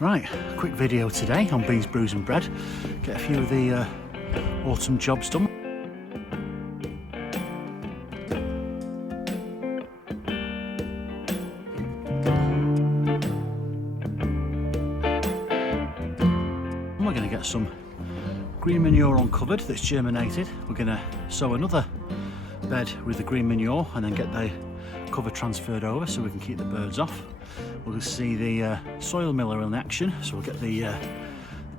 Right, quick video today on beans, brews and bread. Get a few of the autumn jobs done. We're going to get some green manure uncovered that's germinated. We're going to sow another bed with the green manure and then get the cover transferred over so we can keep the birds off. We'll see the soil miller in action, so we'll get the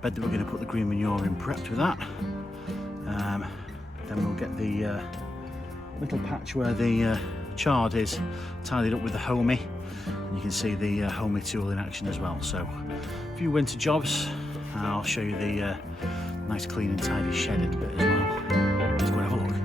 bed that we're going to put the green manure in prepped with that. Then we'll get the little patch where the chard is tidied up with the homie, and you can see the homie tool in action as well. So a few winter jobs. I'll show you the nice clean and tidy shed in a bit as well. Let's go have a look.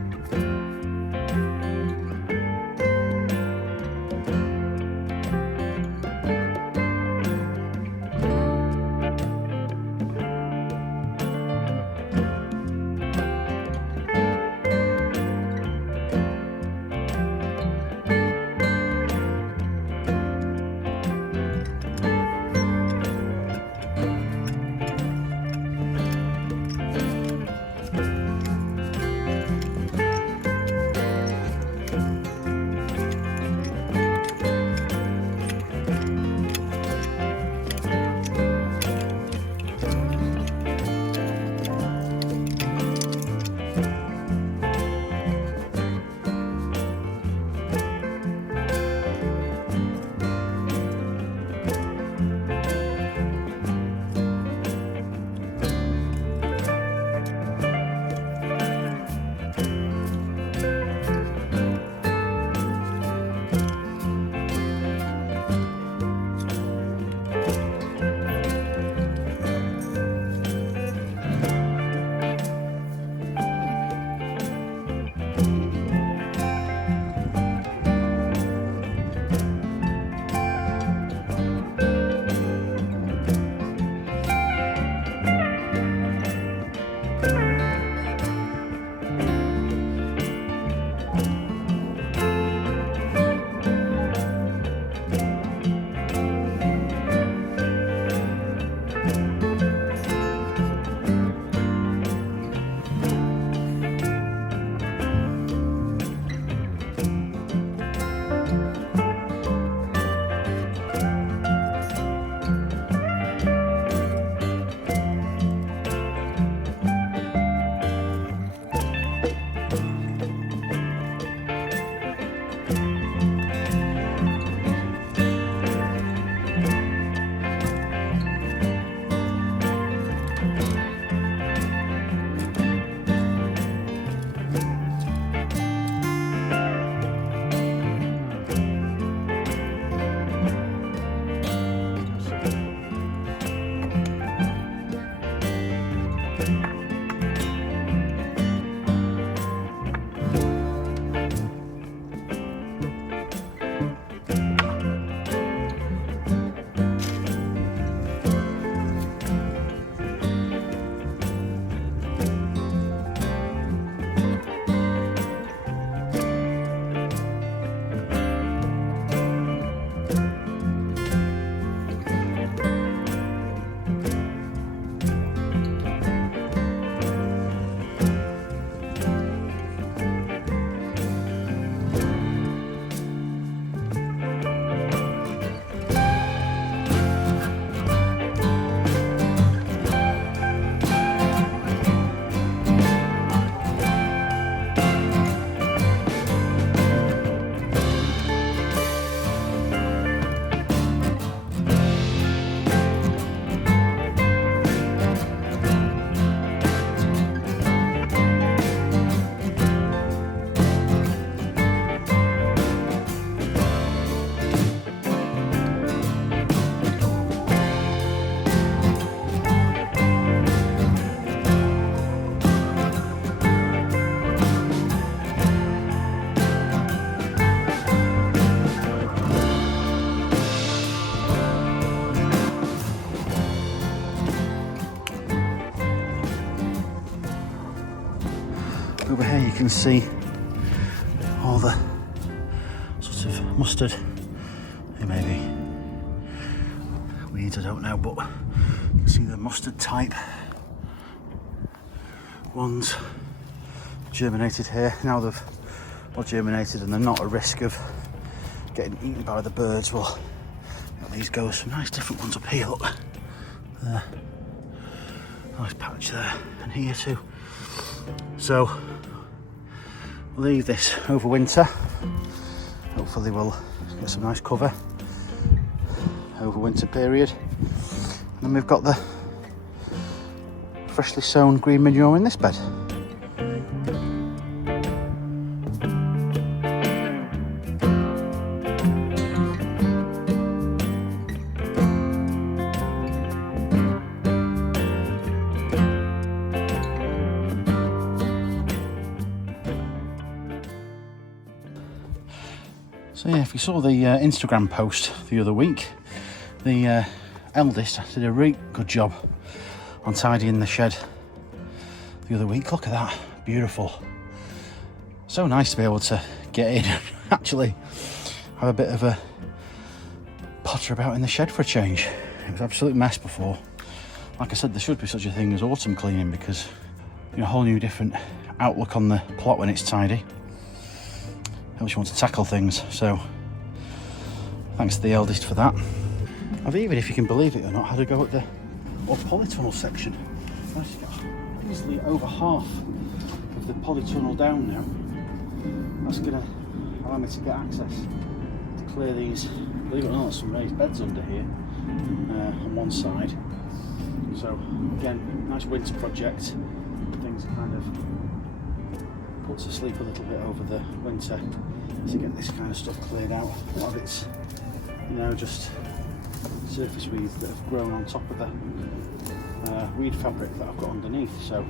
Over here you can see all the sort of mustard, maybe weeds, I don't know, but you can see the mustard type ones germinated here. Now they've all germinated and they're not at risk of getting eaten by the birds. Well, these go. Some nice different ones up here, look. There. Nice patch there, and here too. So we'll leave this over winter. Hopefully we'll get some nice cover over winter period. And then we've got the freshly sown green manure in this bed. So yeah, if you saw the Instagram post the other week, the eldest did a really good job on tidying the shed the other week. Look at that, beautiful. So nice to be able to get in and actually have a bit of a potter about in the shed for a change. It was an absolute mess before. Like I said, there should be such a thing as autumn cleaning, because you know, a whole new different outlook on the plot when it's tidy. Helps you want to tackle things, so thanks to the eldest for that. I've even, if you can believe it or not, had a go at the polytunnel section. I've actually got easily over half of the polytunnel down now. That's going to allow me to get access to clear these. Believe it or not, there's some raised beds under here on one side. So again, nice winter project. Things are kind of put to sleep a little bit over the winter to get this kind of stuff cleared out. A lot of it's, you know, just surface weeds that have grown on top of the weed fabric that I've got underneath, so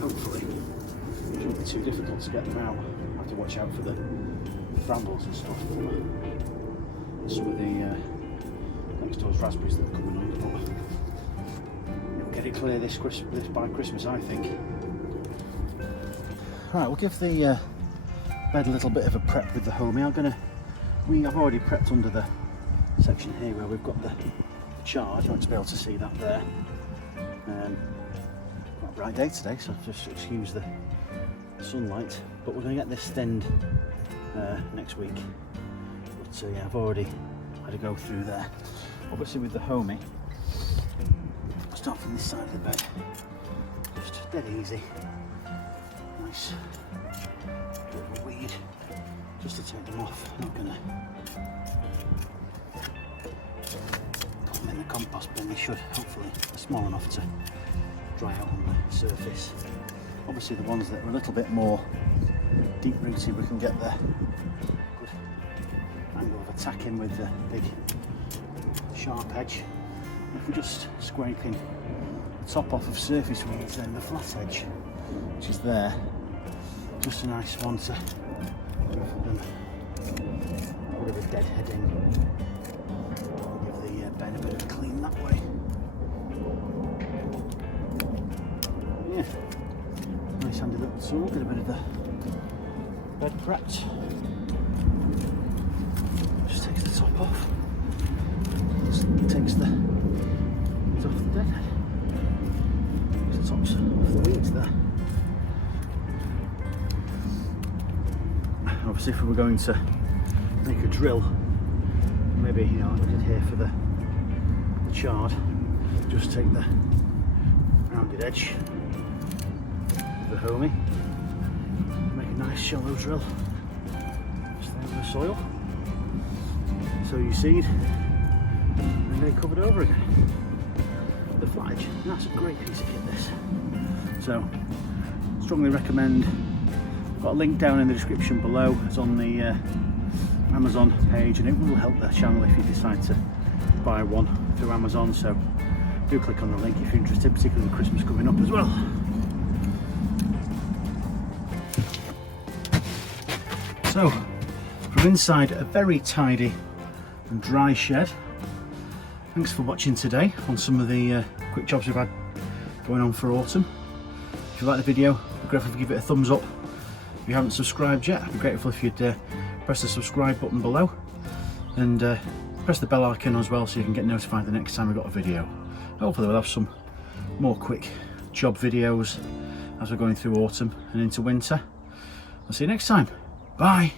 hopefully it shouldn't be too difficult to get them out. I have to watch out for the brambles and stuff, but some of the next door's raspberries that are coming on, but we'll get it clear this by Christmas, I think. Right, we'll give the bed a little bit of a prep with the homie. I've already prepped under the section here where we've got the chard. You want to be able to see that there. Quite a bright day today, so just excuse the sunlight. But we're going to get this thinned next week. But yeah, I've already had to go through there. Obviously with the homie, I'll start from this side of the bed. Just dead easy. Nice bit of a weed just to take them off. I'm not going to put them in the compost bin. They should, hopefully, they're small enough to dry out on the surface. Obviously the ones that are a little bit more deep rooted, we can get the good angle of attacking with the big sharp edge. If we're just scraping the top off of surface weeds, then the flat edge, which is there, just a nice one to give them a bit of a deadheading. Give the bed a bit of a clean that way. Yeah, nice handy little tool. Get a bit of the bed prepped. Just takes the top off. Just takes the off the deadhead. The tops of the weeds there. Obviously, if we were going to make a drill, maybe, you know, like we did here for the chard, just take the rounded edge of the homie, make a nice shallow drill just over the soil, sow your seed, and then cover it over again. The flat edge, that's a great piece of kit, this. So, strongly recommend. Got a link down in the description below. It's on the Amazon page, and it will help the channel if you decide to buy one through Amazon. So do click on the link if you're interested, particularly with Christmas coming up as well. So from inside a very tidy and dry shed. Thanks for watching today on some of the quick jobs we've had going on for autumn. If you like the video, I'd be grateful if you give it a thumbs up. If you haven't subscribed yet, I'd be grateful if you'd press the subscribe button below, and press the bell icon as well so you can get notified the next time we've got a video. Hopefully we'll have some more quick job videos as we're going through autumn and into winter. I'll see you next time. Bye.